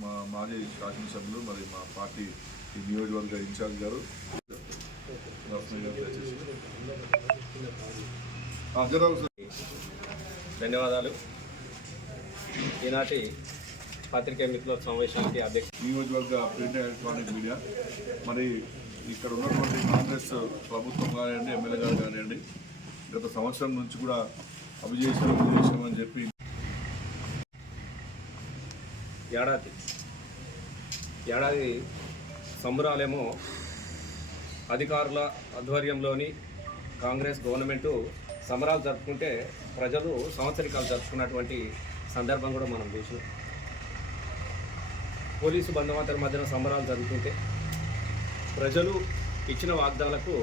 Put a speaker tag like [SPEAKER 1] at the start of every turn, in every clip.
[SPEAKER 1] మా మాజీ శాసనసభ్యులు మరి మా పార్టీ నియోజకవర్గ ఇన్ఛార్జ్ గారు నరసింహ గారు దయచేసి. ఆ, జనాలు సార్.
[SPEAKER 2] ధన్యవాదాలు. ఈనాటి పత్రికా మిత్రుల సమావేశానికి అధ్యక్ష
[SPEAKER 1] నియోజకవర్గ ప్రింట్ ఎలక్ట్రానిక్ మీడియా. మరి ఇక్కడ ఉన్నటువంటి కాంగ్రెస్ ప్రభుత్వం కానివ్వండి ఎమ్మెల్యే గారు కానివ్వండి గత సంవత్సరం నుంచి కూడా చేసాం అని చెప్పి
[SPEAKER 2] ఏడాది. ఏడాది సంబరాలేమో అధికారుల ఆధ్వర్యంలోని కాంగ్రెస్ గవర్నమెంటు సంబరాలు జరుపుకుంటే ప్రజలు సంవత్సరికాలు జరుపుకున్నటువంటి సందర్భం కూడా మనం చూసినాం. పోలీసు బంధుమాతల మధ్యన సంబరాలు జరుగుతుంటే ప్రజలు ఇచ్చిన వాగ్దానాలకు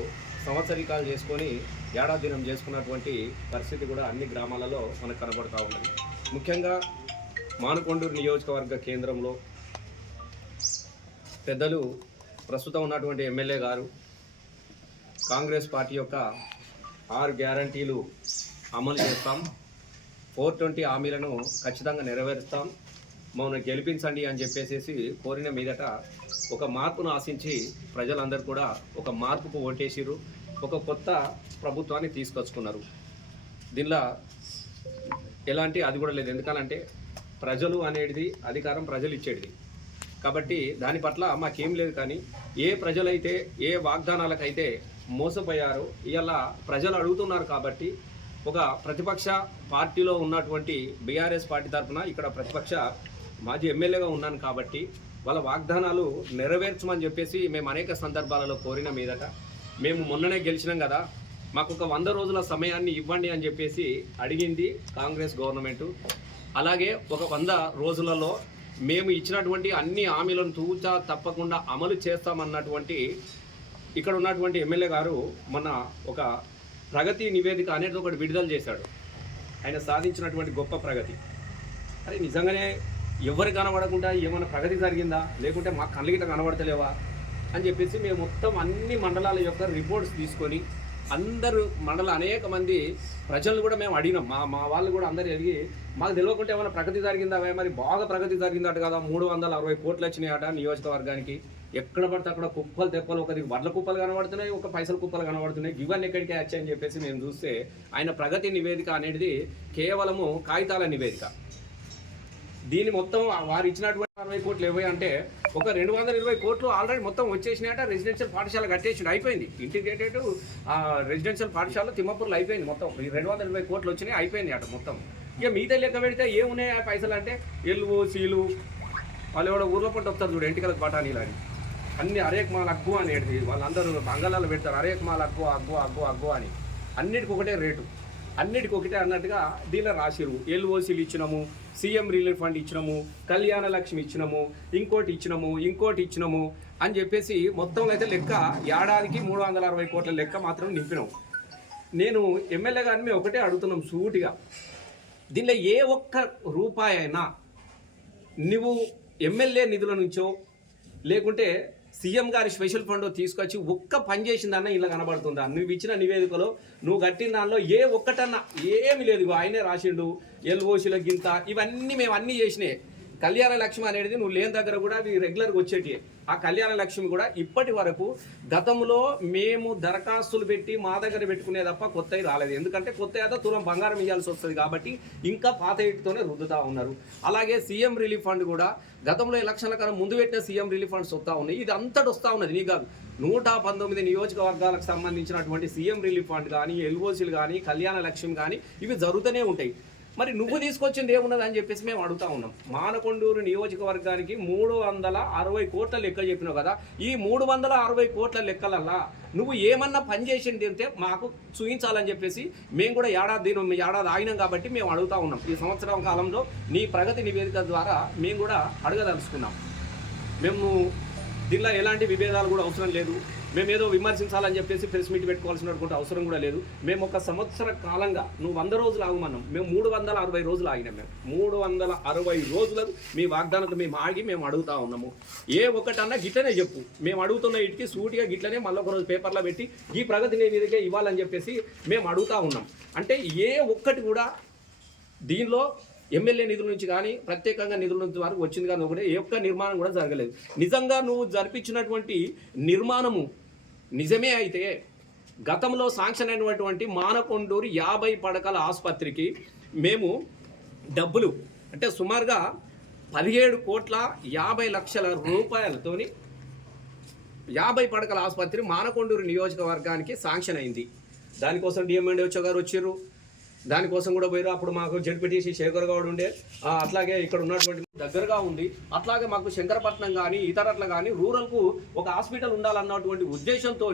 [SPEAKER 2] సంవత్సరికాలు చేసుకొని ఏడాది దినం చేసుకున్నటువంటి పరిస్థితి కూడా అన్ని గ్రామాలలో మనకు కనబడుతూ ఉన్నది. ముఖ్యంగా మానుకొండూరు నియోజకవర్గ కేంద్రంలో పెద్దలు ప్రస్తుతం ఉన్నటువంటి ఎమ్మెల్యే గారు కాంగ్రెస్ పార్టీ యొక్క ఆరు గ్యారంటీలు అమలు చేస్తాం. ఫోర్ ట్వంటీ హామీలను ఖచ్చితంగా నెరవేరుస్తాం. మమ్మల్ని గెలిపించండి అని చెప్పేసి కోరిన మీదట ఒక మార్పును ఆశించి ప్రజలందరూ కూడా ఒక మార్పుకు ఓటేసిరు ఒక కొత్త ప్రభుత్వాన్ని తీసుకొచ్చుకున్నారు. దీనిలో ఎలాంటి అది కూడా లేదు. ఎందుకనంటే ప్రజలు అనేది అధికారం ప్రజలు ఇచ్చేది కాబట్టి దాని పట్ల మాకేం లేదు కానీ ఏ ప్రజలైతే ఏ వాగ్దానాలకైతే మోసపోయారు. ఇవాళ ప్రజలు అడుగుతున్నారు కాబట్టి ఒక ప్రతిపక్ష పార్టీలో ఉన్నటువంటి బీఆర్ఎస్ పార్టీ తరఫున ఇక్కడ ప్రతిపక్ష మాజీ ఎమ్మెల్యేగా ఉన్నాను కాబట్టి వాళ్ళ వాగ్దానాలు నెరవేర్చమని చెప్పేసి మేము అనేక సందర్భాలలో కోరిన మీదట మేము మొన్ననే గెలిచినాం కదా మాకు ఒక వంద రోజుల సమయాన్ని ఇవ్వండి అని చెప్పేసి అడిగింది కాంగ్రెస్ గవర్నమెంట్. అలాగే ఒక వంద రోజులలో మేము ఇచ్చినటువంటి అన్ని హామీలను తూచా తప్పకుండా అమలు చేస్తామన్నటువంటి ఇక్కడ ఉన్నటువంటి ఎమ్మెల్యే గారు మన ఒక ప్రగతి నివేదిక అనేది ఒకటి విడుదల చేశాడు. ఆయన సాధించినటువంటి గొప్ప ప్రగతి. అరే నిజంగానే ఎవరు కనబడకుండా ఏమైనా ప్రగతి జరిగిందా? లేకుంటే మా కళ్ళగిట కనబడతలేవా? అని చెప్పేసి మేము మొత్తం అన్ని మండలాల యొక్క రిపోర్ట్స్ తీసుకొని అందరూ మండలం అనేక మంది ప్రజలను కూడా మేము అడిగినాం. మా మా వాళ్ళు కూడా అందరు అడిగి మాకు తెలియకుంటే ఏమైనా ప్రగతి జరిగిందా? మరి బాగా ప్రగతి జరిగిందట కదా. మూడు వందల అరవై కోట్లు వచ్చినాయట నియోజకవర్గానికి. ఎక్కడ పడితే అక్కడ కుప్పలు తెప్పలు ఒకది వడ్ల కుప్పలు కనబడుతున్నాయి ఒక పైసల కుప్పలు కనబడుతున్నాయి. ఇవన్నీ ఎక్కడికి వచ్చాయని చెప్పేసి మేము చూస్తే ఆయన ప్రగతి నివేదిక అనేది కేవలము కాగితాల నివేదిక. దీన్ని మొత్తం వారు ఇచ్చినటువంటి అరవై కోట్లు ఏవై అంటే ఒక రెండు వందల ఇరవై కోట్లు ఆల్రెడీ మొత్తం వచ్చేసినాయట. రెసిడెన్షియల్ పాఠశాల కట్టేసి అయిపోయింది. ఇంటిగ్రేటెడ్ రెసిడెన్షియల్ పాఠశాల తిమ్మపూర్లో అయిపోయింది మొత్తం. ఈ రెండు వందల ఇరవై కోట్లు వచ్చినాయి అయిపోయింది అట మొత్తం. ఇక మిగతా లెక్క పెడితే ఏమున్నాయి ఆ పైసలు అంటే? ఎల్లు సీలు. వాళ్ళు ఎవడో ఊర్లో పంట వస్తారు చూడు ఎంటికలకు బఠానీలు అని. అన్ని అరేక్ మాల్ అగ్గు అని వాళ్ళందరూ బంగాళాలు పెడతారు. అరేక్ మాల్ అగ్గు అగ్గు అగ్గు అగ్గు అని. అన్నిటికి ఒకటే రేటు. అన్నిటికి ఒకటే అన్నట్టుగా దీనిలో రాసిరు ఎల్ఓసీలు ఇచ్చినాము సీఎం రిలీఫ్ ఫండ్ ఇచ్చినాము కళ్యాణ లక్ష్మి ఇచ్చినాము ఇంకోటి ఇచ్చినాము ఇంకోటి ఇచ్చినాము అని చెప్పేసి మొత్తంలో అయితే లెక్క ఏడాదికి మూడు వందల అరవై కోట్ల లెక్క మాత్రం నింపినాం. నేను ఎమ్మెల్యే గారిని మేము ఒకటే అడుగుతున్నాం సూటిగా. దీనిలో ఏ ఒక్క రూపాయి అయినా నువ్వు ఎమ్మెల్యే నిధుల నుంచో లేకుంటే సీఎం గారి స్పెషల్ ఫండ్ తీసుకొచ్చి ఒక్క పని చేసిందన్న ఇలా కనబడుతుందా? నువ్వు ఇచ్చిన నివేదికలో నువ్వు కట్టిన దానిలో ఏ ఒక్కటన్నా ఏమి లేదు. ఆయనే రాసిండు ఎల్ఓసీల గింత ఇవన్నీ మేము అన్నీ చేసినాయి. కళ్యాణ లక్ష్మి అనేది నువ్వు లేని దగ్గర కూడా అవి రెగ్యులర్గా వచ్చేటివి ఆ కళ్యాణ లక్ష్మి కూడా ఇప్పటి వరకు గతంలో మేము దరఖాస్తులు పెట్టి మా దగ్గర పెట్టుకునే తప్ప కొత్తవి రాలేదు. ఎందుకంటే కొత్త ఏదో తులం బంగారం ఇవ్వాల్సి వస్తుంది కాబట్టి ఇంకా పాత ఇటుతోనే రుద్దుతా ఉన్నారు. అలాగే సీఎం రిలీఫ్ ఫండ్ కూడా గతంలో ఎలక్షన్ల కన్నా ముందు పెట్టిన సీఎం రిలీఫ్ ఫండ్స్ వస్తూ ఉన్నాయి. ఇది అంతటి వస్తూ ఉన్నది నీ కాదు. నూట పంతొమ్మిది నియోజకవర్గాలకు సంబంధించినటువంటి సీఎం రిలీఫ్ ఫండ్ కానీ ఎల్ఓసీలు కానీ కళ్యాణ లక్ష్యం కానీ ఇవి జరుగుతూనే ఉంటాయి. మరి నువ్వు తీసుకొచ్చింది ఏమున్నది అని చెప్పేసి మేము అడుగుతా ఉన్నాం. మానకొండూరు నియోజకవర్గానికి మూడు వందల అరవై కోట్ల లెక్క చెప్పినావు కదా. ఈ మూడు వందల అరవై కోట్ల లెక్కలల్లా నువ్వు ఏమన్నా పని చేసింది అంటే మాకు చూపించాలని చెప్పేసి మేము కూడా ఏడాది దినం ఏడాది ఆగినాం కాబట్టి మేము అడుగుతా ఉన్నాం. ఈ సంవత్సరం కాలంలో నీ ప్రగతి నివేదిక ద్వారా మేము కూడా అడగదలుచుకున్నాం. మేము దీనిలో ఎలాంటి విభేదాలు కూడా అవసరం లేదు. మేము ఏదో విమర్శించాలని చెప్పేసి ప్రెస్ మీట్ పెట్టుకోవాల్సినటువంటి అవసరం కూడా లేదు. మేము ఒక సంవత్సర కాలంగా నువ్వు వంద రోజులు ఆగమన్నాం. మేము మూడు వందల అరవై రోజులు ఆగినాం మేము. మూడు వందల అరవై రోజులు మీ వాగ్దానంతో మేము ఆగి మేము అడుగుతా ఉన్నాము. ఏ ఒక్కటన్నా గిట్లనే చెప్పు. మేము అడుగుతున్న ఇటుకి సూటిగా గిట్లనే మళ్ళీ ఒక రోజు పేపర్లో పెట్టి ఈ ప్రగతి నివేదిక ఇవ్వాలని చెప్పేసి మేము అడుగుతా ఉన్నాం. అంటే ఏ ఒక్కటి కూడా దీనిలో ఎమ్మెల్యే నిధుల నుంచి కానీ ప్రత్యేకంగా నిధుల నుంచి వరకు వచ్చింది కానీ ఒకటే ఏ ఒక్క నిర్మాణం కూడా జరగలేదు. నిజంగా నువ్వు జరిపించినటువంటి నిర్మాణము నిజమే అయితే గతంలో శాంక్షన్ అయినటువంటి మానకొండూరు యాభై పడకల ఆసుపత్రికి మేము డబ్బులు అంటే సుమారుగా పదిహేడు కోట్ల యాభై లక్షల రూపాయలతోని యాభై పడకల ఆసుపత్రి మానకొండూరు నియోజకవర్గానికి శాంక్షన్ అయింది. దానికోసం డిఎంఎండ్హెచ్ఓ గారు వచ్చారు దానికోసం కూడా పోయారు అప్పుడు మాకు జడ్పీటీసీ శేఖర్ గౌడ్ ఉండే. అట్లాగే ఇక్కడ ఉన్నటువంటి దగ్గరగా ఉంది అట్లాగే మాకు శంకరపట్నం కానీ ఇతరట్ల కానీ రూరల్కు ఒక హాస్పిటల్ ఉండాలన్నటువంటి ఉద్దేశంతో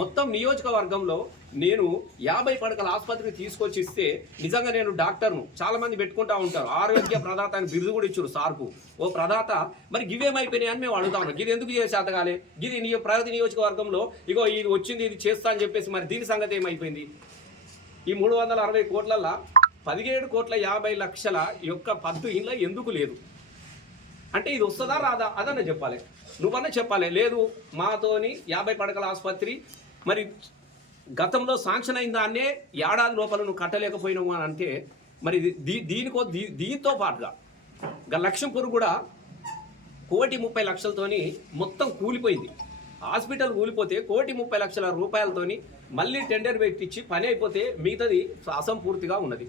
[SPEAKER 2] మొత్తం నియోజకవర్గంలో నేను యాభై పడకల ఆసుపత్రికి తీసుకొచ్చి ఇస్తే నిజంగా నేను డాక్టర్ను చాలామంది పెట్టుకుంటా ఉంటారు. ఆరోగ్య ప్రదాత అని బిరుదు కూడా ఇచ్చారు సార్కు. ఓ ప్రదాత మరి గివేమైపోయినాయి అని మేము అడుగుతా ఇది ఎందుకు చేసేతగాలి ఇది నీ ప్రగతి నియోజకవర్గంలో ఇగో ఇది వచ్చింది ఇది చేస్తా అని చెప్పేసి మరి దీని సంగతి ఏమైపోయింది? ఈ మూడు వందల అరవై కోట్లల్లో పదిహేడు కోట్ల యాభై లక్షల యొక్క పద్దు ఇంట్లో ఎందుకు లేదు? అంటే ఇది వస్తుందా రాదా? అదన్న చెప్పాలి. నువ్వన్నా చెప్పాలి. లేదు మాతోని యాభై పడకల ఆసుపత్రి మరి గతంలో శాంక్షన్ అయిన దాన్నే ఏడాది లోపల నువ్వు కట్టలేకపోయినావు అని అంటే మరి దీ దీనికో దీ దీంతో పాటుగా లక్ష్యం లక్ష్మీపూర్ కూడా కోటి ముప్పై లక్షలతోని మొత్తం కూలిపోయింది. హాస్పిటల్ కూలిపోతే కోటి ముప్పై లక్షల రూపాయలతోని మళ్ళీ టెండర్ పెట్టించి పని అయిపోతే మిగతాది అసంపూర్తిగా ఉన్నది.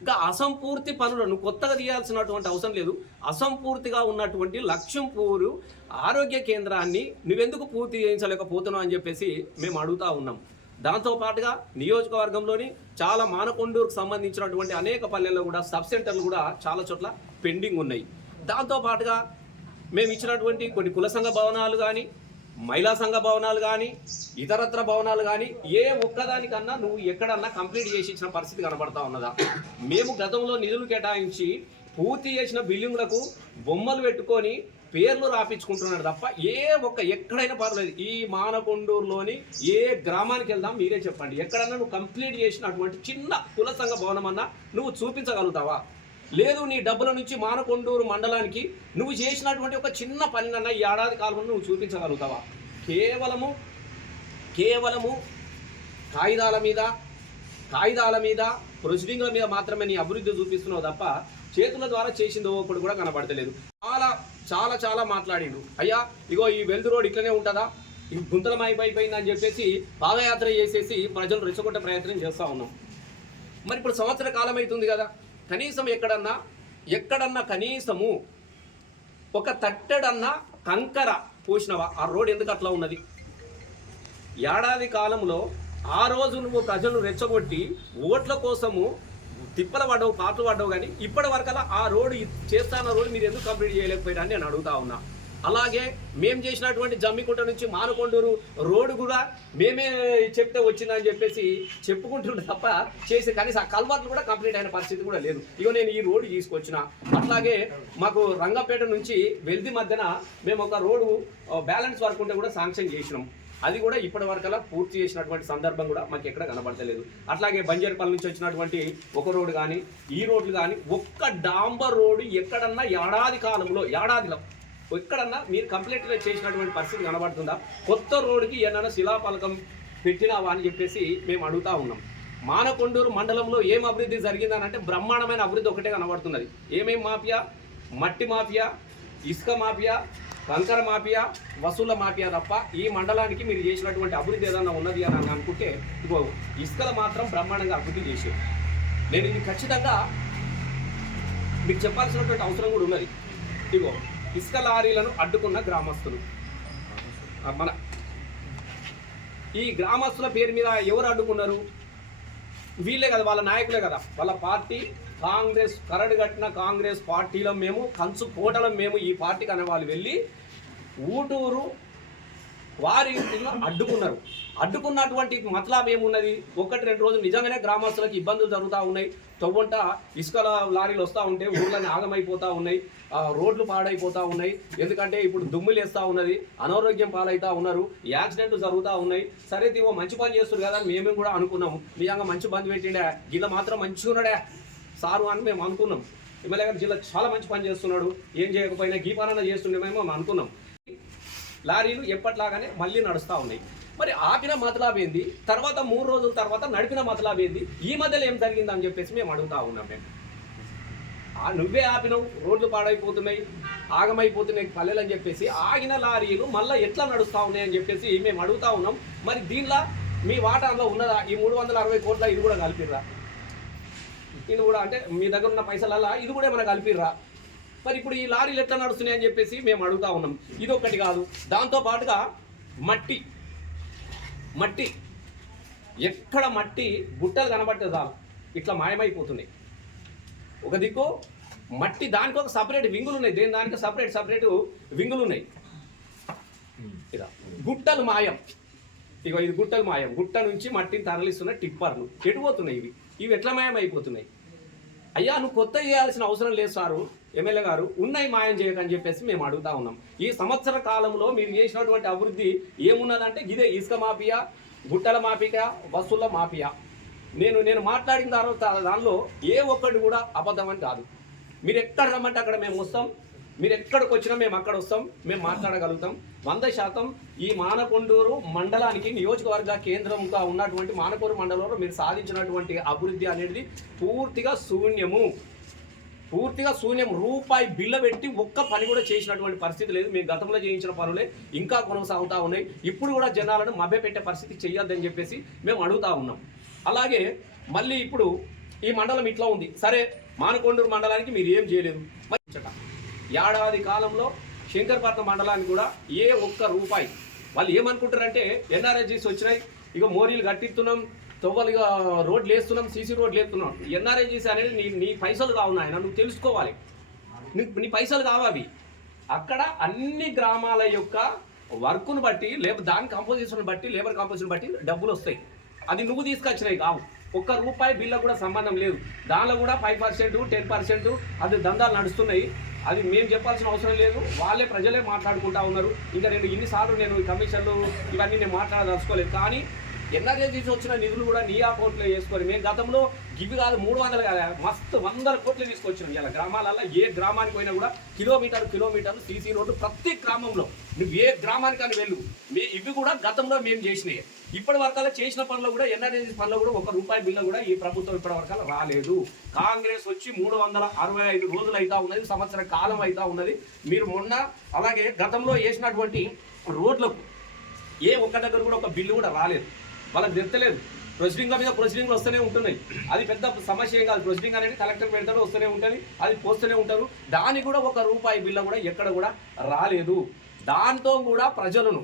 [SPEAKER 2] ఇంకా అసంపూర్తి పనులను కొత్తగా తీయాల్సినటువంటి అవసరం లేదు. అసంపూర్తిగా ఉన్నటువంటి లక్ష్యంపూరు ఆరోగ్య కేంద్రాన్ని నువ్వెందుకు పూర్తి చేయించలేకపోతున్నావు అని చెప్పేసి మేము అడుగుతా ఉన్నాం. దాంతోపాటుగా నియోజకవర్గంలోని చాలా మానకొండూరుకు సంబంధించినటువంటి అనేక పల్లెల్లో కూడా సబ్ సెంటర్లు కూడా చాలా చోట్ల పెండింగ్ ఉన్నాయి. దాంతోపాటుగా మేము ఇచ్చినటువంటి కొన్ని కుల సంఘ భవనాలు కానీ మహిళా సంఘ భవనాలు కానీ ఇతరత్ర భవనాలు కానీ ఏ ఒక్కదానికన్నా నువ్వు ఎక్కడన్నా కంప్లీట్ చేసి ఇచ్చిన పరిస్థితి కనబడతా ఉన్నదా? మేము గతంలో నిధులు కేటాయించి పూర్తి చేసిన బిల్డింగ్లకు బొమ్మలు పెట్టుకొని పేర్లు రాపించుకుంటున్నాడు తప్ప ఏ ఒక్క ఎక్కడైనా పర్లేదు ఈ మానకొండూరులోని ఏ గ్రామానికి వెళ్దాం మీరే చెప్పండి. ఎక్కడన్నా నువ్వు కంప్లీట్ చేసిన అటువంటి చిన్న కుల సంఘ భవనం అన్నా నువ్వు చూపించగలుగుతావా? లేదు నీ డబ్బుల నుంచి మానకొండూరు మండలానికి నువ్వు చేసినటువంటి ఒక చిన్న పనినన్నా ఈ ఏడాది కాలంలో నువ్వు చూపించగలుగుతావా? కేవలము కేవలము కాగితాల మీద కాగితాల మీద ప్రొసీడింగ్ల మీద మాత్రమే నీ అభివృద్ధి చూపిస్తున్నావు తప్ప చేతుల ద్వారా చేసిందో ఒకటి కూడా కనబడతలేదు. చాలా చాలా చాలా మాట్లాడిండు. అయ్యా ఇగో ఈ వెల్దు రోడ్ ఇట్లనే ఉంటుందా? ఈ గుంతలం అయిపోయింది అని చెప్పేసి పాదయాత్ర చేసేసి ప్రజలు రెచ్చగొట్టే ప్రయత్నం చేస్తూ ఉన్నాం. మరి ఇప్పుడు సంవత్సర కాలం అవుతుంది కదా. కనీసం ఎక్కడన్నా? ఎక్కడన్నా కనీసము ఒక తట్టెడన్నా కంకర పోసినవా? ఆ రోడ్ ఎందుకు అట్లా ఉన్నది? ఏడాది కాలంలో ఆ రోజు నువ్వు ప్రజలను రెచ్చగొట్టి ఓట్ల కోసము తిప్పలు పడ్డవు పాటలు పడ్డవు కానీ ఇప్పటి వరకు ఆ రోడ్డు చేస్తాన రోడ్డు మీరు ఎందుకు కంప్లీట్ చేయలేకపోయినా అని నేను అడుగుతా ఉన్నా. అలాగే మేము చేసినటువంటి జమ్మికుంట నుంచి మానకొండూరు రోడ్డు కూడా మేమే చెప్తే వచ్చిందని చెప్పేసి చెప్పుకుంటుండే తప్ప చేసే కనీసం ఆ కల్వర్ట్లు కూడా కంప్లీట్ అయిన పరిస్థితి కూడా లేదు. ఇగో నేను ఈ రోడ్డు తీసుకొచ్చిన. అట్లాగే మాకు రంగపేట నుంచి వెల్ది మధ్యన మేము ఒక రోడ్డు బ్యాలెన్స్ వర్క్ ఉంటే కూడా శాంక్షన్ చేసినాం. అది కూడా ఇప్పటి వరకలా పూర్తి చేసినటువంటి సందర్భం కూడా మాకు ఎక్కడ కనబడతలేదు. అట్లాగే బంజేరుపల్లి నుంచి వచ్చినటువంటి ఒక రోడ్డు కానీ ఈ రోడ్లు కానీ ఒక్క డాంబర్ రోడ్డు ఎక్కడన్నా ఏడాది కాలంలో ఏడాదిలో ఎక్కడన్నా మీరు కంప్లీట్గా చేసినటువంటి పరిస్థితి కనబడుతుందా? కొత్త రోడ్డుకి ఏమన్నా శిలాఫలకం పెట్టినావా అని చెప్పేసి మేము అడుగుతా ఉన్నాం. మానకొండూరు మండలంలో ఏం అభివృద్ధి జరిగిందని అంటే బ్రహ్మాండమైన అభివృద్ధి ఒకటే కనబడుతున్నది. ఏమేం మాఫియా? మట్టి మాఫియా? ఇసుక మాఫియా? కంకర మాఫియా? వసూల మాఫియా తప్ప ఈ మండలానికి మీరు చేసినటువంటి అభివృద్ధి ఏదన్నా ఉన్నది అని అనుకుంటే ఇగో ఇసుకలు మాత్రం బ్రహ్మాండంగా అభివృద్ధి చేసేది నేను ఇది ఖచ్చితంగా మీకు చెప్పాల్సినటువంటి అవసరం కూడా ఉన్నది. ఇగో ఇసుక లారీలను అడ్డుకున్న గ్రామస్తులు. మన ఈ గ్రామస్తుల పేరు మీద ఎవరు అడ్డుకున్నారు? వీళ్ళే కదా వాళ్ళ నాయకులే కదా. వాళ్ళ పార్టీ కాంగ్రెస్ కరడు కట్టిన కాంగ్రెస్ పార్టీలో మేము కంచు కోటలం మేము ఈ పార్టీకి అనే వాళ్ళు వెళ్ళి ఊటూరు వారి ఇంటిలో అడ్డుకున్నారు. అడ్డుకున్నటువంటి మతలాభం ఏమున్నది? ఒకటి రెండు రోజులు నిజంగానే గ్రామస్తులకు ఇబ్బందులు జరుగుతూ ఉన్నాయి. తవ్వంట ఇసుకల లారీలు వస్తూ ఉంటే ఊళ్ళని ఆగమైపోతూ ఉన్నాయి. రోడ్లు పాడైపోతూ ఉన్నాయి. ఎందుకంటే ఇప్పుడు దుమ్ములు వేస్తూ ఉన్నది. అనారోగ్యం పాలవుతా ఉన్నారు. యాక్సిడెంట్లు జరుగుతూ ఉన్నాయి. సరే ఇవో మంచి పని చేస్తారు కదా అని మేము కూడా అనుకున్నాము. నిజంగా మంచి బంద్ పెట్టిండే. గిల్ల మాత్రం మంచిగా ఉన్నాడే. సారు అని మేము అనుకున్నాం. ఎమ్మెల్యే గారు జిల్లా చాలా మంచి పని చేస్తున్నాడు. ఏం చేయకపోయినా గీ పనన్నా చేస్తుండేమేమో మేము అనుకున్నాం. లారీలు ఎప్పట్లాగానే మళ్ళీ నడుస్తూ ఉన్నాయి. మరి ఆపిన మతలాబేంది తర్వాత మూడు రోజుల తర్వాత నడిపిన మతలాబేంది ఈ మధ్యలో ఏం జరిగిందని చెప్పేసి మేము అడుగుతా ఉన్నాం మేము. ఆ నువ్వే ఆపినవు రోడ్లు పాడైపోతున్నాయి ఆగమైపోతున్నాయి పల్లెలు అని చెప్పేసి ఆగిన లారీలు మళ్ళీ ఎట్లా నడుస్తూ ఉన్నాయి అని చెప్పేసి మేము అడుగుతా ఉన్నాం. మరి దీనిలో మీ వాటాలో ఉన్నదా? ఈ మూడు వందల అరవై కోట్ల ఇది కూడా కలిపిర్రా? ఇది కూడా అంటే మీ దగ్గర ఉన్న పైసలల్లా ఇది కూడా ఏమైనా కలిపిర్రా? మరి ఇప్పుడు ఈ లారీలు ఎట్లా నడుస్తున్నాయి అని చెప్పేసి మేము అడుగుతా ఉన్నాం. ఇది ఒక్కటి కాదు. దాంతో పాటుగా మట్టి. మట్టి. ఎక్కడ మట్టి గుట్టలు కనబడితే చాలు. ఇట్లా మాయమైపోతున్నాయి. ఒక దిక్కు మట్టి దానికి ఒక సపరేట్ వింగులు ఉన్నాయి దేని దానికి సపరేట్ సపరేట్ వింగులు ఉన్నాయి ఇలా గుట్టలు మాయం. ఇగో ఇది గుట్టలు మాయం. గుట్ట నుంచి మట్టిని తరలిస్తున్న టిప్పర్లు. ఎటు పోతున్నాయి ఇవి? ఇవి ఎట్లా మాయం అయిపోతున్నాయి అయ్యా నువ్వు కొత్త చేయాల్సిన అవసరం లేదు సారు. ఎమ్మెల్యే గారు ఉన్నాయి మాయం చేయకని చెప్పేసి మేము అడుగుతా ఉన్నాం. ఈ సంవత్సర కాలంలో మీరు చేసినటువంటి అభివృద్ధి ఏమున్నదంటే ఇదే ఇసుక మాఫియా గుట్టల మాఫియా బస్సుల మాఫియా. నేను నేను మాట్లాడిన తర్వాత దానిలో ఏ ఒక్కటి కూడా అబద్ధం అని కాదు. మీరు ఎక్కడ రమ్మంటే అక్కడ మేము వస్తాం. మీరు ఎక్కడికి వచ్చినా మేము అక్కడ వస్తాం. మేము మాట్లాడగలుగుతాం. వంద శాతం ఈ మానకొండూరు మండలానికి నియోజకవర్గ కేంద్రంగా ఉన్నటువంటి మానకొండూరు మండలంలో మీరు సాధించినటువంటి అభివృద్ధి అనేది పూర్తిగా శూన్యము. పూర్తిగా శూన్యం రూపాయి బిల్ల పెట్టి ఒక్క పని కూడా చేసినటువంటి పరిస్థితి లేదు. మేము గతంలో చేయించిన పనులే ఇంకా కొనసాగుతూ ఉన్నాయి. ఇప్పుడు కూడా జనాలను మభ్యపెట్టే పరిస్థితి చేయొద్దని చెప్పేసి మేము అడుగుతూ ఉన్నాం. అలాగే మళ్ళీ ఇప్పుడు ఈ మండలం ఇట్లా ఉంది. సరే మానకొండూరు మండలానికి మీరు ఏం చేయలేదు మరి ఏడాది కాలంలో శంకర్పట్నం మండలానికి కూడా ఏ ఒక్క రూపాయి. వాళ్ళు ఏమనుకుంటారంటే ఎన్ఆర్ఎస్జీస్ వచ్చినాయి. ఇక మోరీలు కట్టిస్తున్నాం. తొవ్వలుగా రోడ్లు వేస్తున్నాం సీసీ రోడ్లు వేస్తున్నాం. ఎన్ఆర్ఎస్జీస్ అనేది నీ నీ పైసలు కావు నాయన నువ్వు తెలుసుకోవాలి. నీ నీ పైసలు కావాలి అక్కడ అన్ని గ్రామాల యొక్క వర్క్ను బట్టి లేబర్ దాని కంపోజిషన్ బట్టి లేబర్ కంపోజిషన్ బట్టి డబ్బులు వస్తాయి. అది నువ్వు తీసుకొచ్చినాయి కావు. ఒక్క రూపాయి బిల్లు కూడా సంబంధం లేదు. దానిలో కూడా ఫైవ్ పర్సెంట్ టెన్ పర్సెంట్ అది దందాలు నడుస్తున్నాయి. అది మేము చెప్పాల్సిన అవసరం లేదు. వాళ్ళే ప్రజలే మాట్లాడుకుంటా ఉన్నారు. ఇంకా నేను ఇన్నిసార్లు నేను ఈ కమిషన్లు ఇవన్నీ నేను మాట్లాడదలుచుకోలేదు. కానీ ఎన్ఆర్ఏజీస్ వచ్చిన నిధులు కూడా నీ అకౌంట్లో వేసుకొని మేము గతంలో ఇవి కాదు మూడు వందలు కాదు మస్తు వందల కోట్లు తీసుకొచ్చినాం ఇలా గ్రామాలలో ఏ గ్రామానికి పోయినా కూడా కిలోమీటర్ కిలోమీటర్లు సీసీ రోడ్డు ప్రతి గ్రామంలో. నువ్వు ఏ గ్రామానికని వెళ్ళు. మీ ఇవి కూడా గతంలో మేము చేసినాయి. ఇప్పటి వరకల్లా చేసిన పనులు కూడా ఎన్ఆర్ఏజీ పనులు కూడా ఒక రూపాయి బిల్లు కూడా ఈ ప్రభుత్వం ఇప్పటి వరకల్లా రాలేదు. కాంగ్రెస్ వచ్చి మూడు వందల అరవై ఐదు రోజులు అవుతా ఉన్నది సంవత్సర కాలం అవుతా ఉన్నది. మీరు మొన్న అలాగే గతంలో వేసినటువంటి రోడ్లకు ఏ ఒక్క దగ్గర కూడా ఒక బిల్లు కూడా రాలేదు. వాళ్ళకి తెత్తలేదు ప్రొసీడింగ్ల మీద ప్రొసీడింగ్లు వస్తూనే ఉంటున్నాయి. అది పెద్ద సమస్య ఏం కాదు. ప్రొసీడింగ్ అనేది కలెక్టర్ పెడతాడు వస్తూనే ఉంటుంది. అది పోస్తూనే ఉంటారు. దాని కూడా ఒక రూపాయి బిల్ల కూడా ఎక్కడ కూడా రాలేదు. దాంతో కూడా ప్రజలను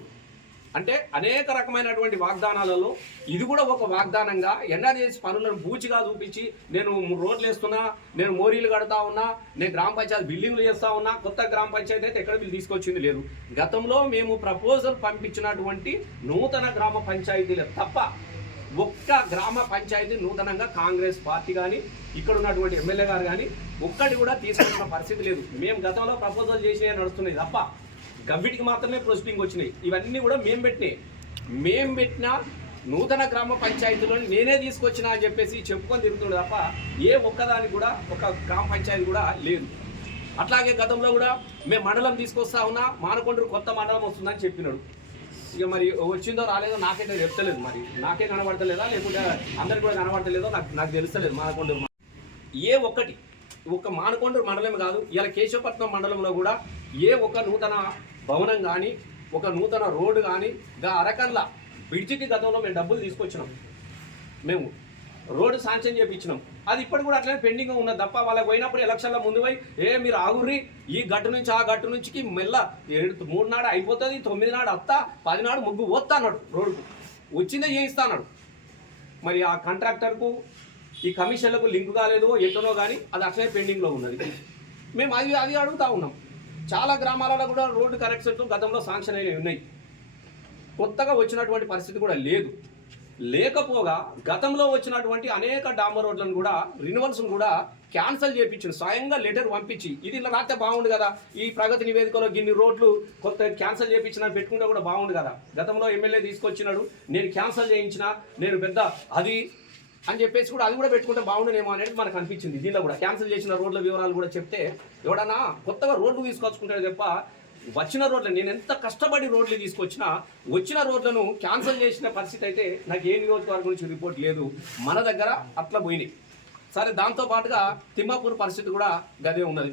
[SPEAKER 2] అంటే అనేక రకమైనటువంటి వాగ్దానాలలో ఇది కూడా ఒక వాగ్దానంగా ఎన్ఆర్ఎస్ పనులను బూచిగా చూపించి నేను రోడ్లు వేస్తున్నా నేను మోరీలు కడతా ఉన్నా నేను గ్రామ పంచాయతీ బిల్డింగ్లు చేస్తా ఉన్నా కొత్త గ్రామ పంచాయతీ అయితే ఎక్కడ వీళ్ళు తీసుకొచ్చింది లేదు. గతంలో మేము ప్రపోజల్ పంపించినటువంటి నూతన గ్రామ పంచాయతీలు తప్ప ఒక్క గ్రామ పంచాయతీ నూతనంగా కాంగ్రెస్ పార్టీ కానీ ఇక్కడ ఉన్నటువంటి ఎమ్మెల్యే గారు కానీ ఒక్కటి కూడా తీసుకున్న పరిస్థితి లేదు. మేము గతంలో ప్రపోజల్ చేసినవి నడుస్తున్నాయి తప్ప గవ్విటికి మాత్రమే ప్రొసీడింగ్ వచ్చినాయి. ఇవన్నీ కూడా మేము పెట్టినాయి. మేము పెట్టిన నూతన గ్రామ పంచాయతీలో నేనే తీసుకొచ్చిన అని చెప్పేసి చెప్పుకొని తిరుగుతుండే తప్ప ఏ ఒక్కదానికి కూడా ఒక గ్రామ పంచాయతీ కూడా లేదు. అట్లాగే గతంలో కూడా మేము మండలం తీసుకొస్తా ఉన్నా మానకొండూరు కొత్త మండలం వస్తుందని చెప్పినాడు. ఇక మరి వచ్చిందో రాలేదో నాకైతే చెప్తలేదు మరి. నాకే కనబడతలేదా? లేకుంటే అందరికి కూడా కనబడతలేదో నాకు నాకు తెలుస్తలేదు మానకొండూరు ఏ ఒక్కటి ఒక మానకొండూరు మండలం కాదు ఇలా కేశవపట్నం మండలంలో కూడా ఏ ఒక్క నూతన భవనం కానీ ఒక నూతన రోడ్డు కానీ గా అరకల్ల బ్రిడ్జికి గతంలో మేము డబ్బులు తీసుకొచ్చినాం. మేము రోడ్డు శాంక్షన్ చేయించినాం అది ఇప్పుడు కూడా అట్లనే పెండింగ్ ఉన్నది తప్ప వాళ్ళకి పోయినప్పుడు ఎలక్షన్ల ముందు పోయి ఏ మీరు ఆగుర్రి. ఈ గట్టు నుంచి ఆ గట్టు నుంచి మెల్ల ఏడు మూడు నాడు అయిపోతుంది తొమ్మిది నాడు అత్తా పది నాడు ముగ్గు పోతా అన్నాడు రోడ్డుకు. వచ్చిందే చేయిస్తా అన్నాడు. మరి ఆ కాంట్రాక్టర్కు ఈ కమిషన్లకు లింక్ కాలేదో ఎట్లనో కానీ అది అట్లనే పెండింగ్లో ఉన్నది. మేము అది అది అడుగుతా ఉన్నాం. చాలా గ్రామాలలో కూడా రోడ్డు కనెక్షన్లు గతంలో శాంక్షన్ అయినవి ఉన్నాయి. కొత్తగా వచ్చినటువంటి పరిస్థితి కూడా లేదు. లేకపోగా గతంలో వచ్చినటువంటి అనేక డాంబర్ రోడ్లను కూడా రినువల్స్ను కూడా క్యాన్సిల్ చేయించింది స్వయంగా లెటర్ పంపించి ఇది ఇలా రాస్తే బాగుండు కదా. ఈ ప్రగతి నివేదికలో గిన్ని రోడ్లు కొత్త క్యాన్సిల్ చేయించిన పెట్టుకుంటే కూడా బాగుండు కదా. గతంలో ఎమ్మెల్యే తీసుకొచ్చినాడు నేను క్యాన్సిల్ చేయించిన నేను పెద్ద అది అని చెప్పేసి కూడా అది కూడా పెట్టుకుంటే బాగుండేమో అనేది మనకు అనిపించింది. దీనిలో కూడా క్యాన్సిల్ చేసిన రోడ్ల వివరాలు కూడా చెప్తే ఎవడన్నా కొత్తగా రోడ్లు తీసుకొచ్చుకుంటాడు తప్ప వచ్చిన రోడ్లు నేను ఎంత కష్టపడి రోడ్లు తీసుకొచ్చినా వచ్చిన రోడ్లను క్యాన్సిల్ చేసిన పరిస్థితి అయితే నాకు ఏ నియోజకవర్గం నుంచి రిపోర్ట్ లేదు. మన దగ్గర అట్లా పోయినాయి. సరే దాంతో పాటుగా తిమ్మాపూర్ పరిస్థితి కూడా గదే ఉన్నది.